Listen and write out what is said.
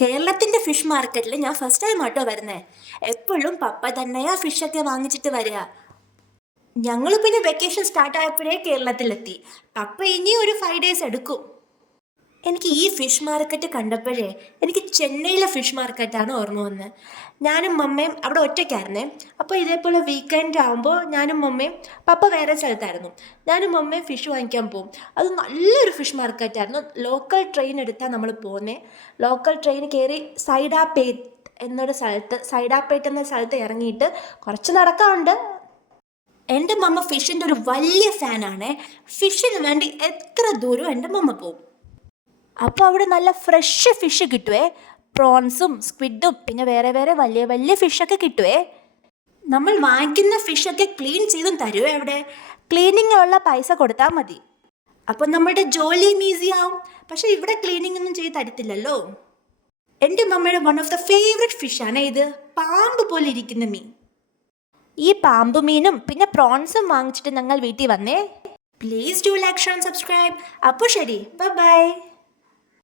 കേരളത്തിൻ്റെ ഫിഷ് മാർക്കറ്റിൽ ഞാൻ ഫസ്റ്റ് ടൈം ആട്ടോ വരുന്നത്. എപ്പോഴും പപ്പ തന്നെയാ ഫിഷൊക്കെ വാങ്ങിച്ചിട്ട് വരിക. ഞങ്ങൾ പിന്നെ വെക്കേഷൻ സ്റ്റാർട്ടായപ്പോഴേ കേരളത്തിലെത്തി. പപ്പ ഇനി ഒരു 5 days എടുക്കും. എനിക്ക് ഈ ഫിഷ് മാർക്കറ്റ് കണ്ടപ്പോഴേ എനിക്ക് ചെന്നൈയിലെ ഫിഷ് മാർക്കറ്റാണ് ഓർമ്മ വന്നത്. ഞാനും മമ്മയും അവിടെ ഒറ്റയ്ക്കായിരുന്നേ. അപ്പോൾ ഇതേപോലെ വീക്കെൻഡ് ആകുമ്പോൾ ഞാനും മമ്മയും, പപ്പ വേറെ സ്ഥലത്തായിരുന്നു, ഞാനും മമ്മയും ഫിഷ് വാങ്ങിക്കാൻ പോകും. അത് നല്ലൊരു ഫിഷ് മാർക്കറ്റായിരുന്നു. ലോക്കൽ ട്രെയിൻ എടുത്താൽ നമ്മൾ പോകുന്നത്. ലോക്കൽ ട്രെയിൻ കയറി സൈഡാപ്പേട്ട് എന്ന സ്ഥലത്ത് ഇറങ്ങിയിട്ട് കുറച്ച് നടക്കാറുണ്ട്. എൻ്റെ മമ്മ ഫിഷിൻ്റെ ഒരു വലിയ ഫാനാണ്. ഫിഷിന് വേണ്ടി എത്ര ദൂരം എൻ്റെ മമ്മ പോകും. അപ്പോൾ അവിടെ നല്ല ഫ്രഷ് ഫിഷ് കിട്ടുവേ. പ്രോൺസും സ്ക്വിഡും പിന്നെ വേറെ വേറെ വലിയ വലിയ ഫിഷൊക്കെ കിട്ടുവേ. നമ്മൾ വാങ്ങിക്കുന്ന ഫിഷൊക്കെ ക്ലീൻ ചെയ്തും തരുവേ അവിടെ. ക്ലീനിങ്ങിനുള്ള പൈസ കൊടുത്താൽ മതി. അപ്പോൾ നമ്മുടെ ജോലിയും ഈസി ആവും. പക്ഷെ ഇവിടെ ക്ലീനിങ് ഒന്നും ചെയ്ത് തരത്തില്ലല്ലോ. എൻ്റെ മമ്മയുടെ വൺ ഓഫ് ദ ഫേവറേറ്റ് ഫിഷാണ് ഇത്, പാമ്പ് പോലെ ഇരിക്കുന്ന മീൻ. ഈ പാമ്പ് മീനും പിന്നെ പ്രോൺസും വാങ്ങിച്ചിട്ട് ഞങ്ങൾ വീട്ടിൽ വന്നേ. Please do like, share and subscribe. അപ്പോൾ ശരി, ബൈ.